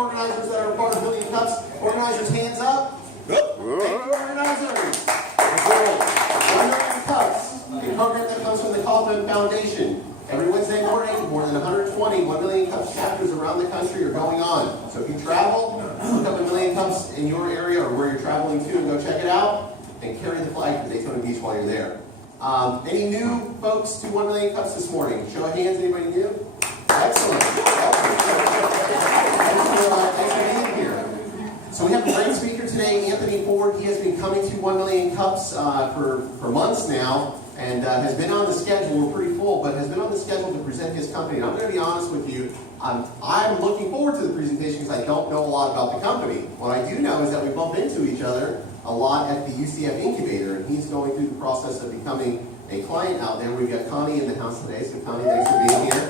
organizers that are part of Million Cups. Organizers, hands up. Thank you, organizers. 1 Million Cups, a program that comes from the Kaufman Foundation. Every Wednesday morning, more than 120 1 Million Cups chapters around the country are going on. So if you travel, look up 1 Million Cups in your area or where you're traveling to and go check it out. And carry the flag for Daytona Beach while you're there. Any new folks to 1 Million Cups this morning? Show of hands, anybody new? Excellent. Thanks for being here. So we have a great speaker today, Anthony Ford. He has been coming to 1 Million Cups for months now and has been on the schedule. We're pretty full, but has been on the schedule to present his company. And I'm going to be honest with you, I'm looking forward to the presentation because I don't know a lot about the company. What I do know is that we bump into each other a lot at the UCF incubator, and he's going through the process of becoming a client out there. We've got Connie in the house today, so Connie, thanks for being here.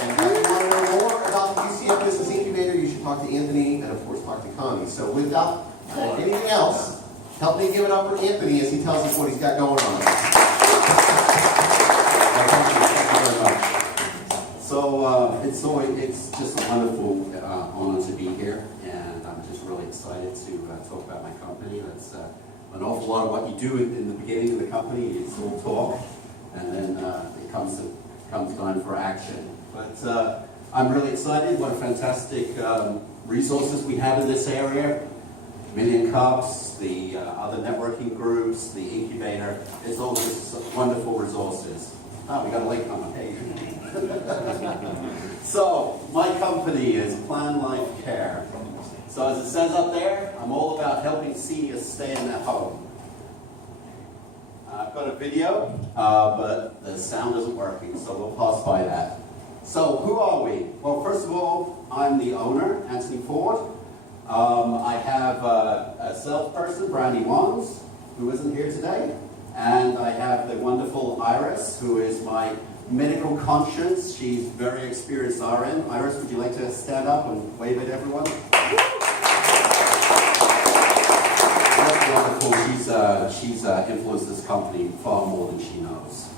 And if you want to know more about the UCF Business Incubator, you should talk to Anthony and, of course, talk to Connie. So without anything else, help me give it up for Anthony as he tells us what he's got going on. Thank you very much. So it's just a wonderful honor to be here, and I'm just really excited to talk about my company. That's an awful lot of what you do in the beginning of the company. It's all talk, and then it comes time for action. But I'm really excited. What a fantastic resources we have in this area. Million Cups, the other networking groups, the incubator. It's all just wonderful resources. Oh, we got a late comment. Hey. So, my company is Plan Life Care. So as it says up there, I'm all about helping seniors stay in their home. I've got a video, but the sound isn't working, so we'll pass by that. So who are we? Well, first of all, I'm the owner, Anthony Ford. I have a salesperson, Brandy Wands, who isn't here today. And I have the wonderful Iris, who is my medical conscience. She's very experienced RN. Iris, would you like to stand up and wave at everyone? That's wonderful. She's influenced this company far more than she knows.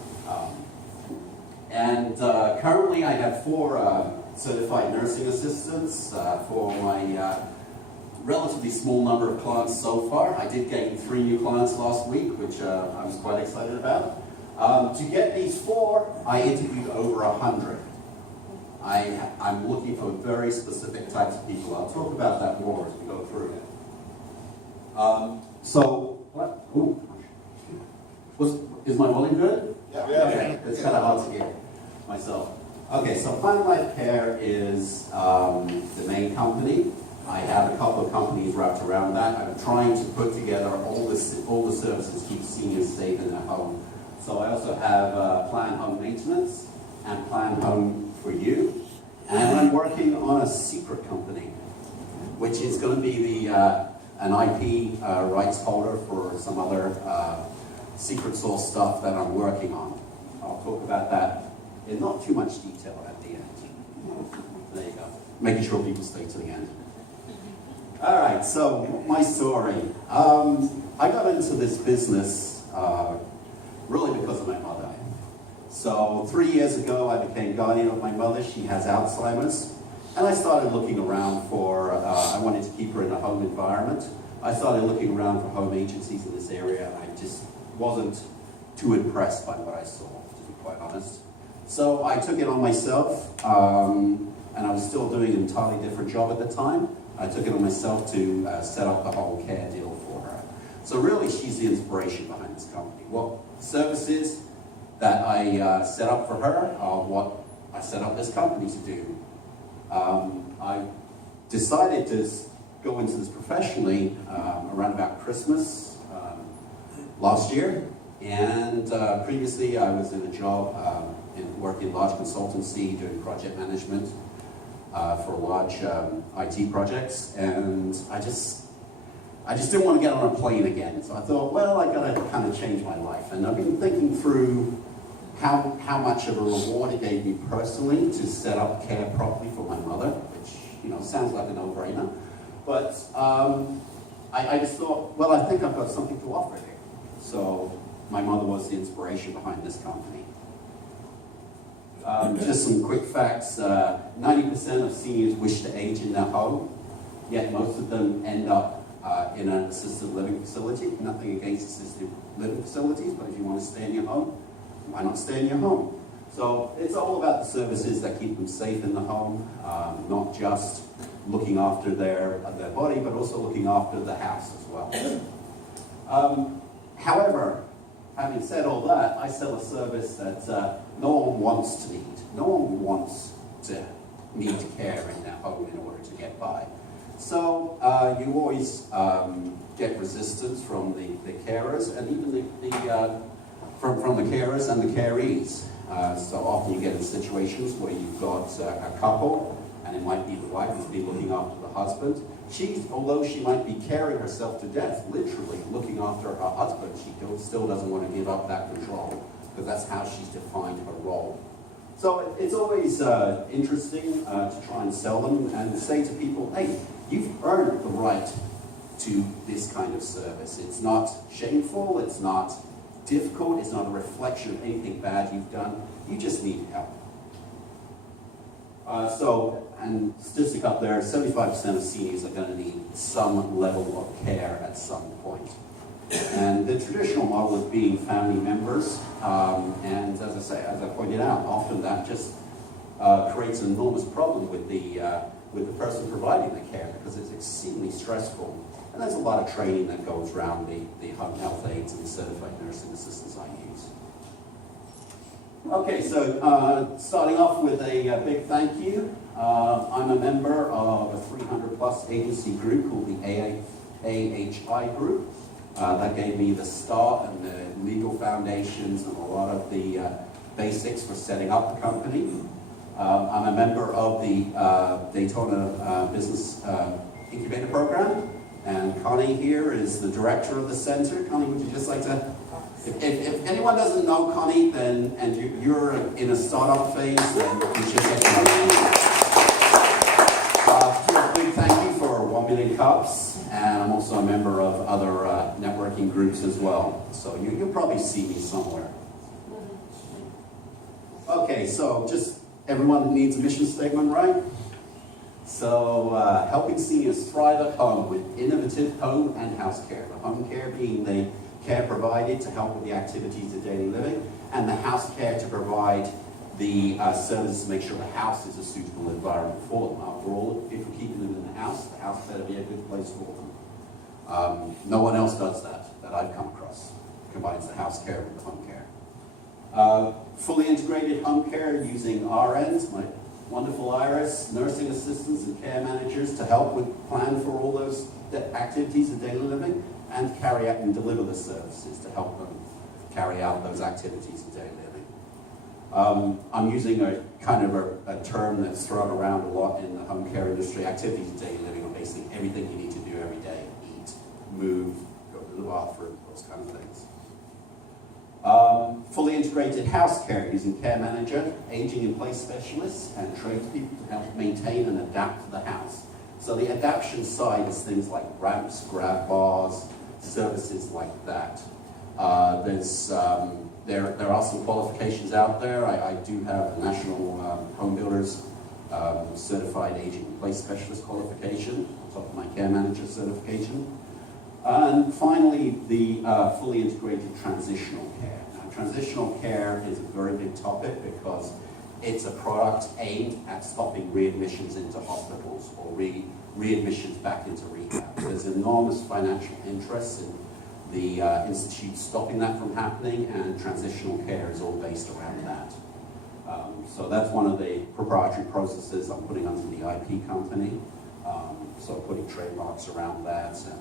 Currently I have 4 certified nursing assistants for my relatively small number of clients so far. I did gain 3 new clients last week, which I was quite excited about. To get these 4, I interviewed over 100. I'm looking for very specific types of people. I'll talk about that more as we go through it. Is my volume good? Yeah. Okay. It's kind of hard to hear myself. Okay, so Plan Life Care is the main company. I have a couple of companies wrapped around that. I'm trying to put together all the services to keep seniors safe in their home. So I also have Plan Home Maintenance and Plan Home for You. And I'm working on a secret company, which is going to be an IP rights holder for some other secret source stuff that I'm working on. I'll talk about that in not too much detail at the end. There you go. Making sure people stay to the end. All right, so my story. I got into this business really because of my mother. So 3 years ago, I became guardian of my mother. She has Alzheimer's. And I started looking around for, I wanted to keep her in a home environment. I started looking around for home agencies in this area. I just wasn't too impressed by what I saw, to be quite honest. So I took it on myself, and I was still doing an entirely different job at the time. I took it on myself to set up the whole care deal for her. So really, she's the inspiration behind this company. What services that I set up for her are what I set up this company to do. I decided to go into this professionally around about Christmas last year. And previously, I was in a job working in large consultancy, doing project management for large IT projects, and I just didn't want to get on a plane again. So I thought, well, I got to kind of change my life. And I've been thinking through how much of a reward it gave me personally to set up care properly for my mother, which sounds like a no-brainer. But I just thought, well, I think I've got something to offer here. So my mother was the inspiration behind this company. Just some quick facts. 90% of seniors wish to age in their home. yet most of them end up in an assisted living facility. Nothing against assisted living facilities, but if you want to stay in your home, why not stay in your home? So it's all about the services that keep them safe in the home, not just looking after their body, but also looking after the house as well. However, having said all that, I sell a service that no one wants to need. No one wants to need care in their home in order to get by. So you always get resistance from the carers, and even from the carers and the carees. So often you get in situations where you've got a couple, and it might be the wife who's been looking after the husband. Although she might be caring herself to death, literally looking after her husband, she still doesn't want to give up that control, because that's how she's defined her role. So it's always interesting to try and sell them and say to people, hey, you've earned the right to this kind of service. It's not shameful, it's not difficult, it's not a reflection of anything bad you've done. You just need help. And statistic up there, 75% of seniors are going to need some level of care at some point. And the traditional model is being family members, and as I pointed out, often that just creates an enormous problem with the person providing the care, because it's exceedingly stressful. And there's a lot of training that goes around the home health aides and the certified nursing assistants I use. Okay, so starting off with a big thank you. I'm a member of a 300+ agency group called the AHI group. That gave me the start and the legal foundations and a lot of the basics for setting up the company. I'm a member of the Daytona Business Incubator Program, and Connie here is the director of the center. Connie, would you just like to, if anyone doesn't know Connie, then and you're in a startup phase, then you should get to know Connie. A big thank you for 1 Million Cups, and I'm also a member of other networking groups as well. So you'll probably see me somewhere. Okay, so just everyone needs a mission statement, right? So helping seniors thrive at home with innovative home and house care. The home care being the care provided to help with the activities of daily living, and the house care to provide the services to make sure the house is a suitable environment for them. After all, if we're keeping them in the house better be a good place for them. No one else does that I've come across. Combines the house care with the home care. Fully integrated home care using RNs, my wonderful Iris, nursing assistants and care managers to help with plan for all those activities of daily living, and carry out and deliver the services to help them carry out those activities of daily living. I'm using a kind of a term that's thrown around a lot in the home care industry. Activities of daily living are basically everything you need to do every day. Eat, move, go to the bathroom, those kind of things. Fully integrated house care using care manager, aging in place specialists, and tradespeople to help maintain and adapt to the house. So the adaptation side is things like ramps, grab bars, services like that. There are some qualifications out there. I do have the National Home Builders Certified Aging in Place Specialist qualification, on top of my care manager certification. And finally, the fully integrated transitional care. Now, transitional care is a very big topic because it's a product aimed at stopping readmissions into hospitals or readmissions back into rehab. There's enormous financial interest in the institute stopping that from happening, and transitional care is all based around that. So that's one of the proprietary processes I'm putting under the IP company. So putting trademarks around that, and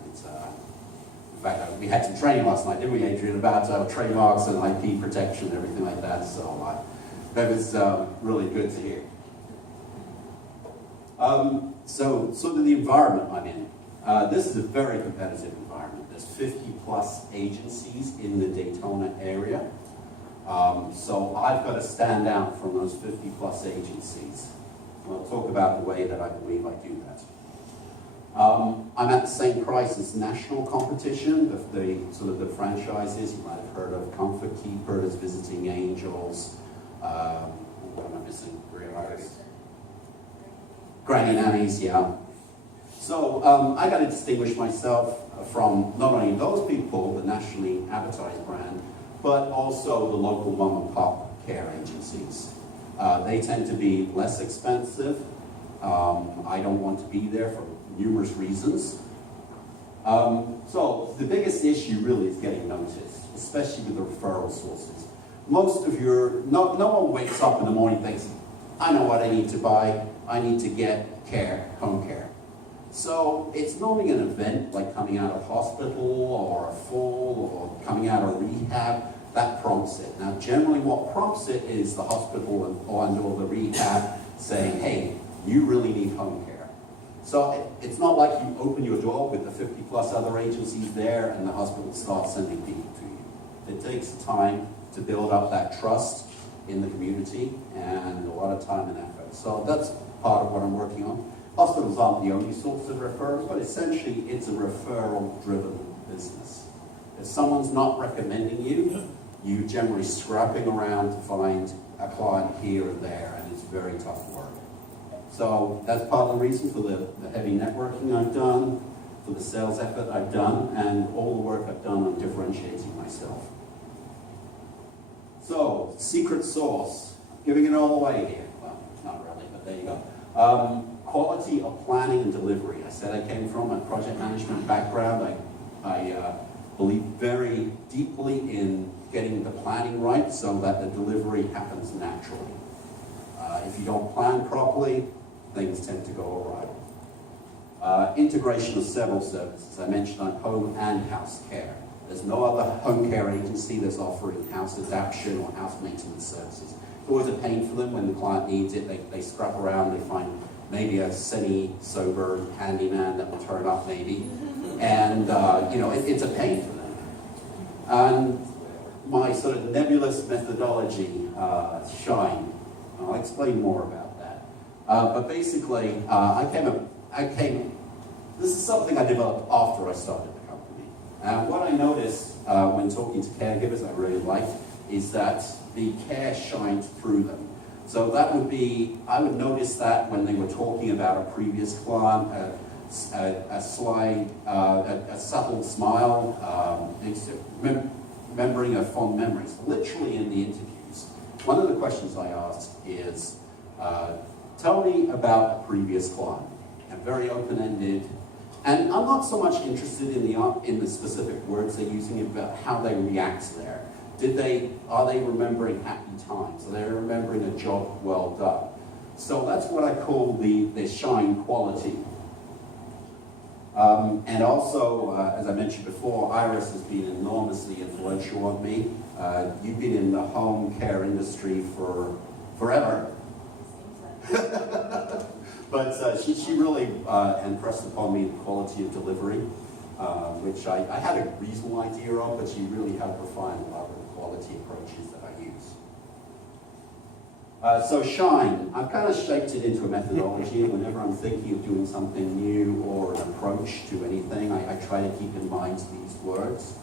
in fact, we had some training last night, didn't we, Adrian, about trademarks and IP protection and everything like that. So that was really good to hear. So to the environment I'm in. This is a very competitive environment. There's 50+ agencies in the Daytona area. So I've got to stand out from those 50+ agencies. I'll talk about the way that I believe I do that. I'm at the same price as national competition, the franchises. You might have heard of Comfort Keepers, Visiting Angels. What am I missing? Granny Nannies, yeah. So I got to distinguish myself from not only those people, the nationally advertised brand, but also the local mom and pop care agencies. They tend to be less expensive. I don't want to be there for numerous reasons. So the biggest issue really is getting noticed, especially with the referral sources. No one wakes up in the morning and thinks, I know what I need to buy. I need to get care, home care. So it's normally an event like coming out of hospital or a fall or coming out of rehab that prompts it. Now generally what prompts it is the hospital or the rehab saying, hey, you really need home care. So it's not like you open your door with the 50 plus other agencies there and the hospital starts sending people to you. It takes time to build up that trust in the community and a lot of time and effort. So that's part of what I'm working on. Hospitals aren't the only source of referrals, but essentially it's a referral-driven business. If someone's not recommending you, you're generally scrapping around to find a client here and there, and it's very tough work. So that's part of the reason for the heavy networking I've done, for the sales effort I've done, and all the work I've done on differentiating myself. So, secret sauce, giving it all away here. Well, not really, but there you go. Quality of planning and delivery. I said I came from a project management background. I believe very deeply in getting the planning right so that the delivery happens naturally. If you don't plan properly, things tend to go awry. Integration of several services. I mentioned on home and house care. There's no other home care agency that's offering house adaptation or house maintenance services. It's always a pain for them when the client needs it. They scrap around, they find maybe a semi-sober handyman that will turn up maybe. And, it's a pain for them. And my sort of nebulous methodology, SHINE, I'll explain more about that. But basically, this is something I developed after I started the company. And what I noticed when talking to caregivers I really liked is that the care shined through them. So that would be, I would notice that when they were talking about a previous client, a subtle smile, remembering of fond memories, literally in the interviews. One of the questions I asked is, tell me about a previous client. And very open-ended. And I'm not so much interested in the specific words they're using, but how they react there. Are they remembering happy times? Are they remembering a job well done? So that's what I call the shine quality. And also, as I mentioned before, Iris has been enormously influential on me. You've been in the home care industry for forever. But she really impressed upon me the quality of delivery, which I had a reasonable idea of, but she really helped refine a lot of the quality approaches that I use. So SHINE, I've kind of shaped it into a methodology. Whenever I'm thinking of doing something new or an approach to anything, I try to keep in mind these words.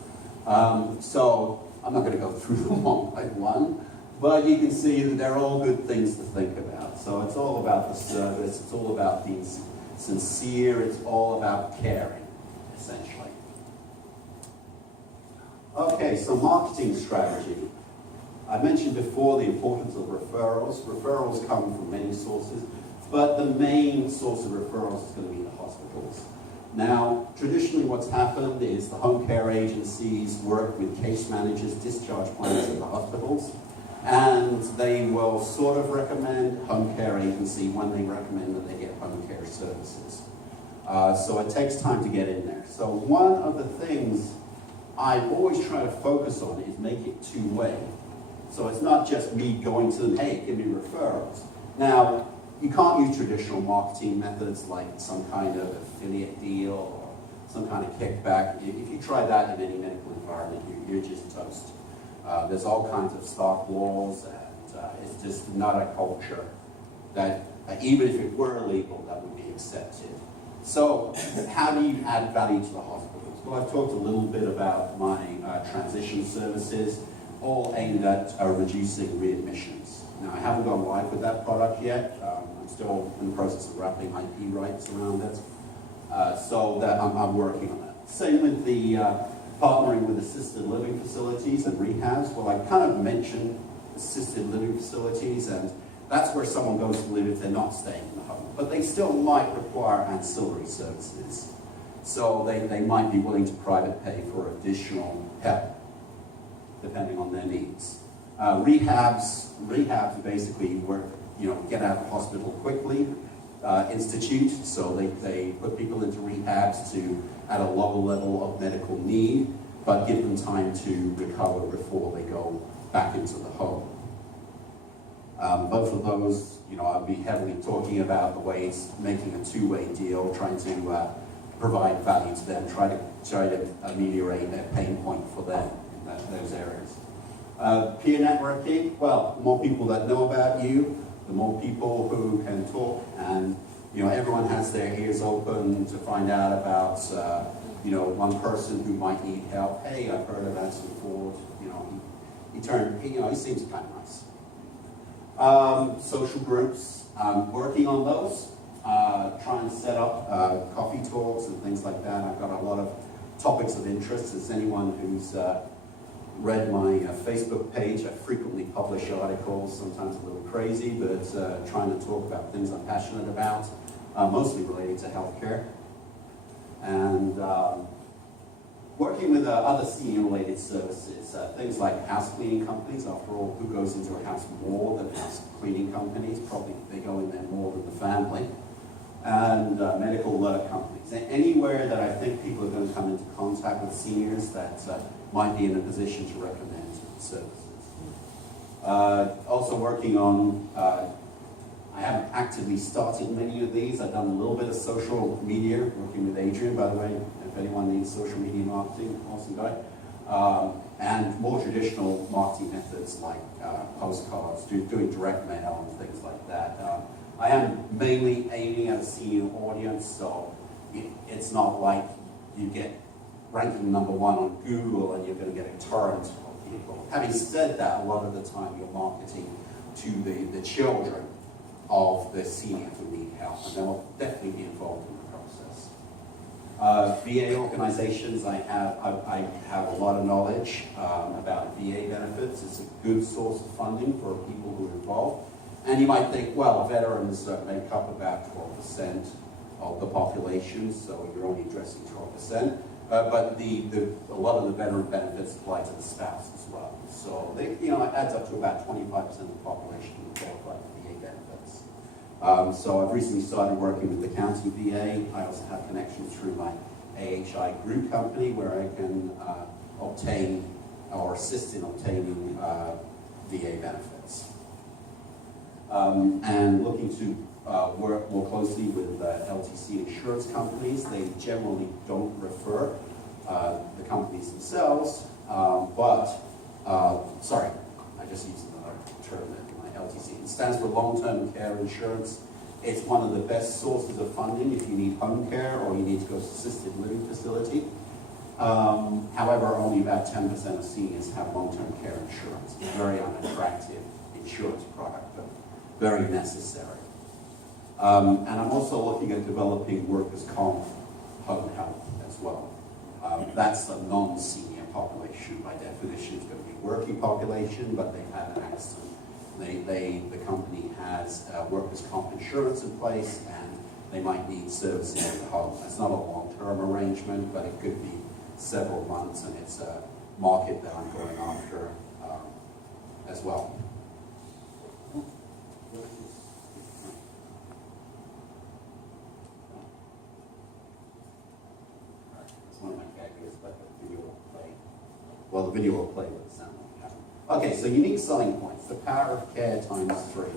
So I'm not going to go through them one by one, but you can see that they're all good things to think about. So it's all about the service, it's all about being sincere, it's all about caring, essentially. Okay, so marketing strategy. I mentioned before the importance of referrals. Referrals come from many sources, but the main source of referrals is going to be the hospitals. Now, traditionally what's happened is the home care agencies work with case managers, discharge plans at the hospitals, and they will sort of recommend home care agency when they recommend that they get home care services. So it takes time to get in there. So one of the things I always try to focus on is make it two-way. So it's not just me going to them, hey, give me referrals. Now, you can't use traditional marketing methods like some kind of affiliate deal or some kind of kickback. If you try that in any medical environment, you're just toast. There's all kinds of stock laws, and it's just not a culture that, even if it were illegal, that would be accepted. So, how do you add value to the hospitals? Well, I've talked a little bit about my transition services, all aimed at reducing readmissions. Now, I haven't gone live with that product yet. I'm still in the process of wrapping IP rights around it. So that I'm working on that. Same with the partnering with assisted living facilities and rehabs. Well, I kind of mentioned assisted living facilities, and that's where someone goes to live if they're not staying in the home. But they still might require ancillary services. So they might be willing to private pay for additional help, depending on their needs. Rehabs basically work, get out of hospital quickly, institute, so they put people into rehabs at a lower level of medical need, but give them time to recover before they go back into the home. Both of those, I'll be heavily talking about the ways, making a two-way deal, trying to provide value to them, try to ameliorate their pain point for them in those areas. Peer networking, well, the more people that know about you, the more people who can talk, and everyone has their ears open to find out about one person who might need help. Hey, I've heard of Anthony Ford. He seems kind of nice. Social groups, working on those, trying to set up coffee talks and things like that. I've got a lot of topics of interest. As anyone who's read my Facebook page, I frequently publish articles, sometimes a little crazy, but trying to talk about things I'm passionate about, mostly related to healthcare. And working with other senior-related services, things like house cleaning companies. After all, who goes into a house more than house cleaning companies? Probably they go in there more than the family. And medical alert companies. Anywhere that I think people are going to come into contact with seniors that might be in a position to recommend services. Also working on, I haven't actively started many of these. I've done a little bit of social media, working with Adrian, by the way, if anyone needs social media marketing, awesome guy. And more traditional marketing methods like postcards, doing direct mail and things like that. I am mainly aiming at a senior audience, so it's not like you get ranking #1 on Google and you're going to get a torrent of people. Having said that, a lot of the time you're marketing to the children of the senior who need help, and they'll definitely be involved in the process. VA organizations, I have a lot of knowledge about VA benefits. It's a good source of funding for people who are involved. And you might think, well, veterans make up about 12% of the population, so you're only addressing 12%. But a lot of the veteran benefits apply to the spouse as well. So it adds up to about 25% of the population who qualify for VA benefits. So I've recently started working with the county VA. I also have connections through my AHI group company where I can obtain or assist in obtaining VA benefits. And looking to work more closely with LTC insurance companies. They generally don't refer the companies themselves, sorry, I just used another term in my LTC. It stands for long-term care insurance. It's one of the best sources of funding if you need home care or you need to go to assisted living facility. However, only about 10% of seniors have long-term care insurance. It's a very unattractive insurance product, but very necessary. And I'm also looking at developing workers' comp home health as well. That's a non-senior population. By definition, it's going to be a working population, but they've had an accident. The company has workers' comp insurance in place, and they might need services in the home. It's not a long-term arrangement, but it could be several months, and it's a market that I'm going after as well. One of my characters, but the video will play. Well, the video will play with the sound. Okay, so unique selling points. The power of care ×3.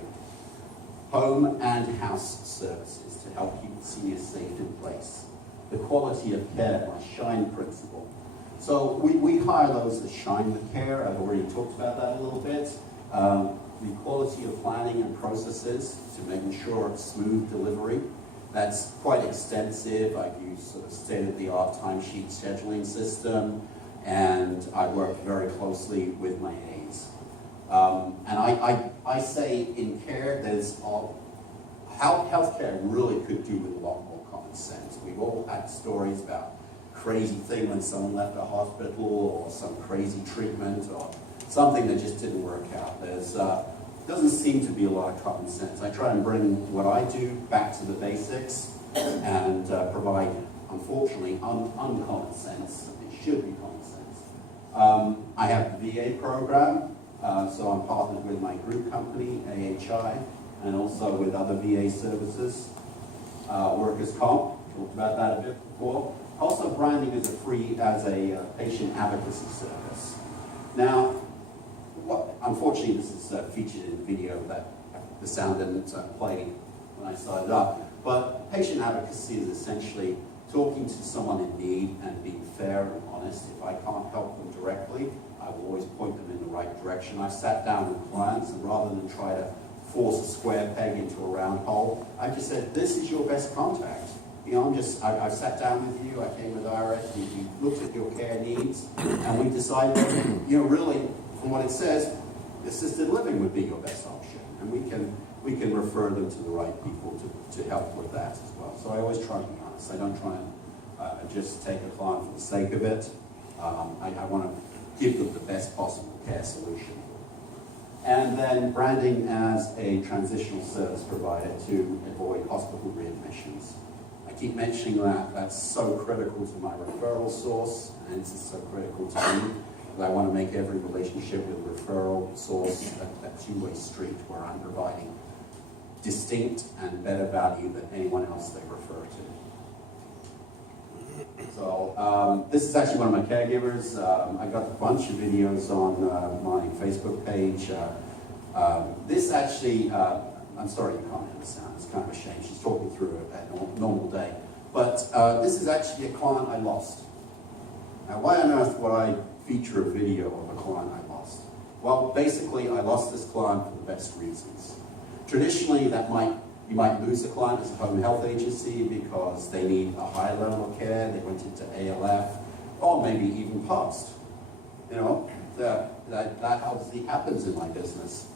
Home and house services to help keep the senior safe in place. The quality of care, my SHINE principle. So we hire those that shine with care. I've already talked about that a little bit. The quality of planning and processes to making sure it's smooth delivery. That's quite extensive. I've used sort of state-of-the-art timesheet scheduling system, and I work very closely with my aides. And I say in care, healthcare really could do with a lot more common sense. We've all had stories about crazy thing when someone left a hospital, or some crazy treatment, or something that just didn't work out. There's doesn't seem to be a lot of common sense. I try and bring what I do back to the basics and provide, unfortunately, uncommon sense. It should be common sense. I have the VA program, so I'm partnered with my group company, AHI, and also with other VA services. Workers' comp, talked about that a bit before. Also, branding as a patient advocacy service. Now, unfortunately, this is featured in the video that the sound didn't play when I started up. But patient advocacy is essentially talking to someone in need and being fair and honest. If I can't help them directly, I will always point them in the right direction. I've sat down with clients, and rather than try to force a square peg into a round hole, I just said, this is your best contact. You know, I've sat down with you, I came with IRS, we looked at your care needs, and we decided, you know, really, from what it says, assisted living would be your best option. And we can refer them to the right people to help with that as well. So I always try to be honest. I don't try and just take a client for the sake of it. I want to give them the best possible care solution. And then branding as a transitional service provider to avoid hospital readmissions. I keep mentioning that. That's so critical to my referral source, and it's so critical to me. I want to make every relationship with referral source a two-way street where I'm providing distinct and better value than anyone else they refer to. So this is actually one of my caregivers. I got a bunch of videos on my Facebook page. This actually, I'm sorry you can't hear the sound. It's kind of a shame. She's talking through a normal day. But this is actually a client I lost. Now, why on earth would I feature a video of a client I lost? Well, basically, I lost this client for the best reasons. Traditionally, you might lose a client as a home health agency because they need a higher level of care, they went into ALF, or maybe even passed. You know, that obviously happens in my business.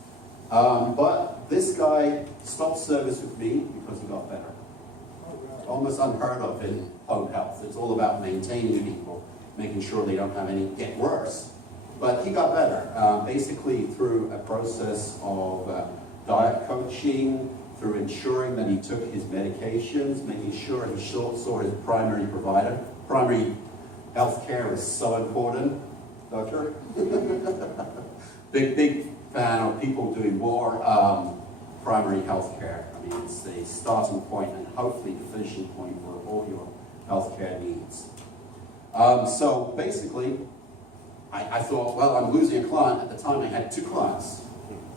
But this guy stopped service with me because he got better. Almost unheard of in home health. It's all about maintaining people, making sure they don't have any get worse. But he got better, basically through a process of diet coaching, through ensuring that he took his medications, making sure he saw his primary provider. Primary health care is so important, doctor. Big fan of people doing more primary health care. I mean, it's the starting point and hopefully the finishing point for all your health care needs. So basically, I thought, well, I'm losing a client. At the time, I had 2 clients.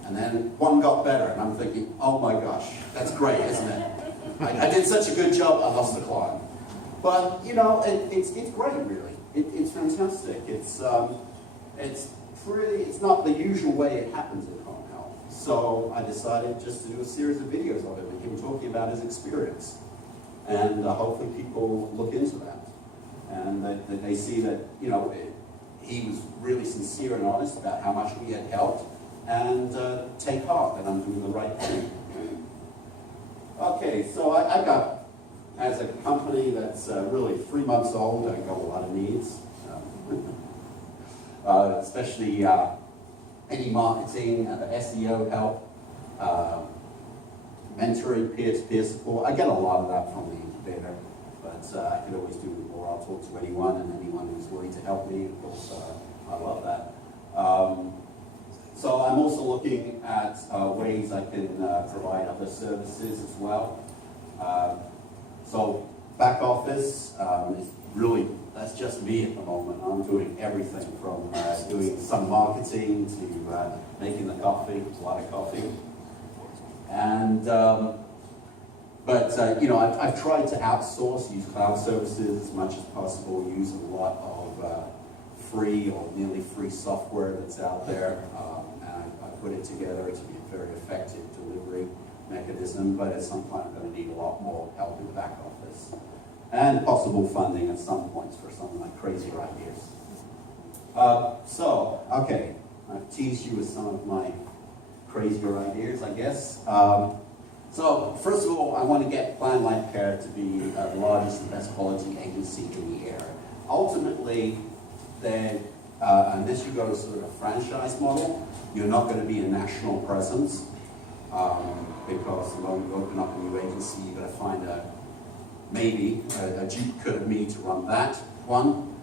And then one got better, and I'm thinking, oh my gosh, that's great, isn't it? I did such a good job, I lost the client. But, you know, it's great, really. It's fantastic. It's not the usual way it happens in home health. So I decided just to do a series of videos of him, and him talking about his experience. And hopefully people look into that. And that they see that, you know, he was really sincere and honest about how much we had helped, and take heart that I'm doing the right thing. Okay, so I got, as a company that's really 3 months old, I got a lot of needs, especially any marketing, SEO help, mentoring, peer-to-peer support. I get a lot of that from the incubator, but I could always do more. I'll talk to anyone, and anyone who's willing to help me, of course, I love that. So I'm also looking at ways I can provide other services as well. So back office is really, that's just me at the moment. I'm doing everything from doing some marketing to making the coffee, a lot of coffee. And, you know, I've tried to outsource, use cloud services as much as possible, use a lot of free or nearly free software that's out there. Put it together to be a very effective delivery mechanism, but at some point I'm going to need a lot more help in the back office. And possible funding at some points for some of my crazier ideas. Okay, I've teased you with some of my crazier ideas, I guess. So, first of all, I want to get Plan Life Care to be the largest and best quality agency in the area. Ultimately, unless you go to sort of a franchise model, you're not going to be a national presence, because the moment you open up a new agency, you've got to find maybe a duplicate of me to run that one.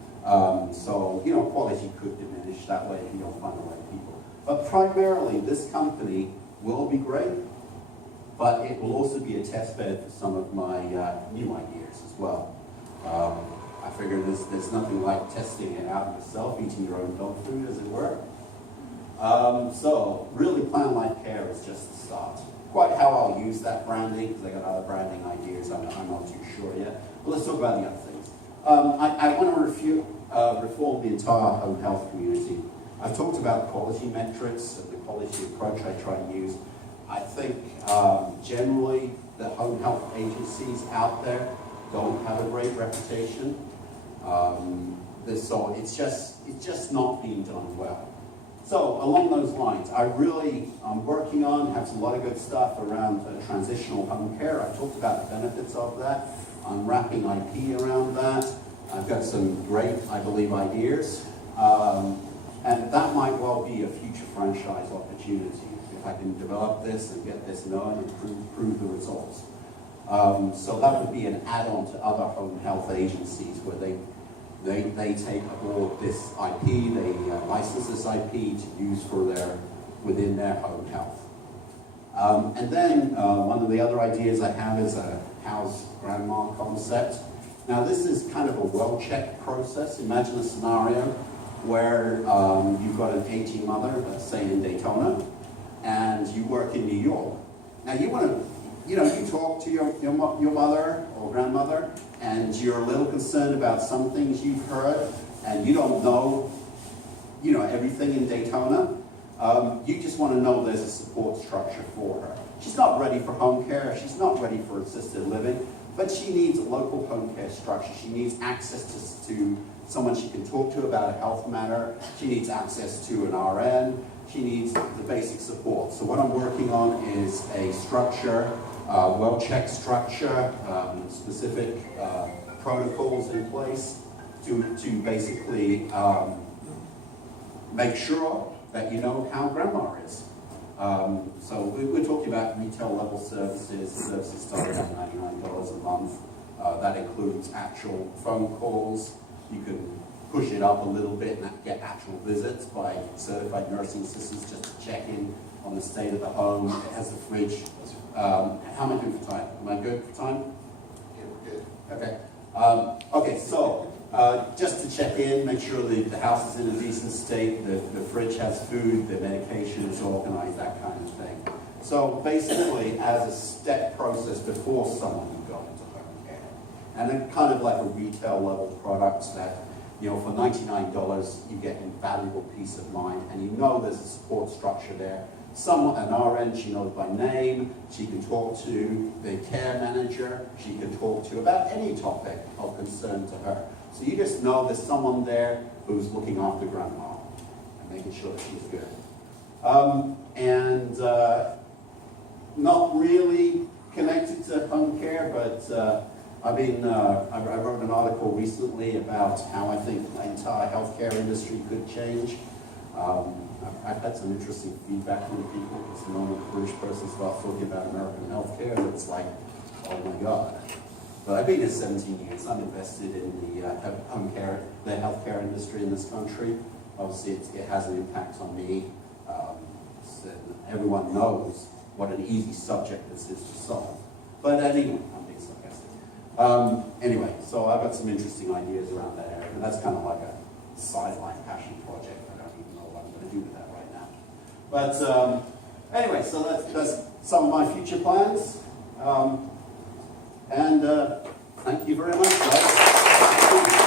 So, quality could diminish that way if you don't find the right people. But primarily, this company will be great, but it will also be a test bed for some of my new ideas as well. I figure there's nothing like testing it out yourself, eating your own dog food, as it were. So, really, Plan Life Care is just the start. Quite how I'll use that branding, because I got other branding ideas, I'm not too sure yet. But let's talk about the other things. I want to reform the entire home health community. I've talked about quality metrics and the quality approach I try to use. I think generally the home health agencies out there don't have a great reputation. So it's just not being done well. So along those lines, I'm working on, have a lot of good stuff around transitional home care. I've talked about the benefits of that. I'm wrapping IP around that. I've got some great, I believe, ideas. And that might well be a future franchise opportunity if I can develop this and get this known and prove the results. So that would be an add-on to other home health agencies where they take aboard this IP, they license this IP to use within their home health. And then one of the other ideas I have is a house grandma concept. Now this is kind of a well-checked process. Imagine a scenario where you've got an aging mother, let's say in Daytona, and you work in New York. Now you want to, you talk to your mother or grandmother, and you're a little concerned about some things you've heard, and you don't know, everything in Daytona. You just want to know there's a support structure for her. She's not ready for home care. She's not ready for assisted living, but she needs a local home care structure. She needs access to someone she can talk to about a health matter. She needs access to an RN. She needs the basic support. So what I'm working on is a structure, well-checked structure, specific protocols in place to basically make sure that you know how grandma is. So we're talking about retail level services starting at $99 a month. That includes actual phone calls. You can push it up a little bit and get actual visits by certified nursing assistants just to check in on the state of the home. It has a fridge. How am I doing for time? Am I good for time? Yeah, we're good. Okay. Okay, so just to check in, make sure the house is in a decent state, the fridge has food, the medication is organized, that kind of thing. So basically, as a step process before someone would go into home care. And then kind of like a retail level product that, for $99, you get invaluable peace of mind, and there's a support structure there. An RN she knows by name, she can talk to the care manager, she can talk to about any topic of concern to her. So you just know there's someone there who's looking after grandma and making sure that she's good. Not really connected to home care, but I wrote an article recently about how I think the entire healthcare industry could change. I've had some interesting feedback from people, because the normal British person starts talking about American healthcare, and it's like, oh my God. But I've been here 17 years. I'm invested in the healthcare industry in this country. Obviously, it has an impact on me. So everyone knows what an easy subject this is to solve. But anyway, I'm being sarcastic. Anyway, so I've got some interesting ideas around that area, and that's kind of like a sideline passion project. I don't even know what I'm going to do with that right now. But anyway, so that's some of my future plans. Thank you very much, guys.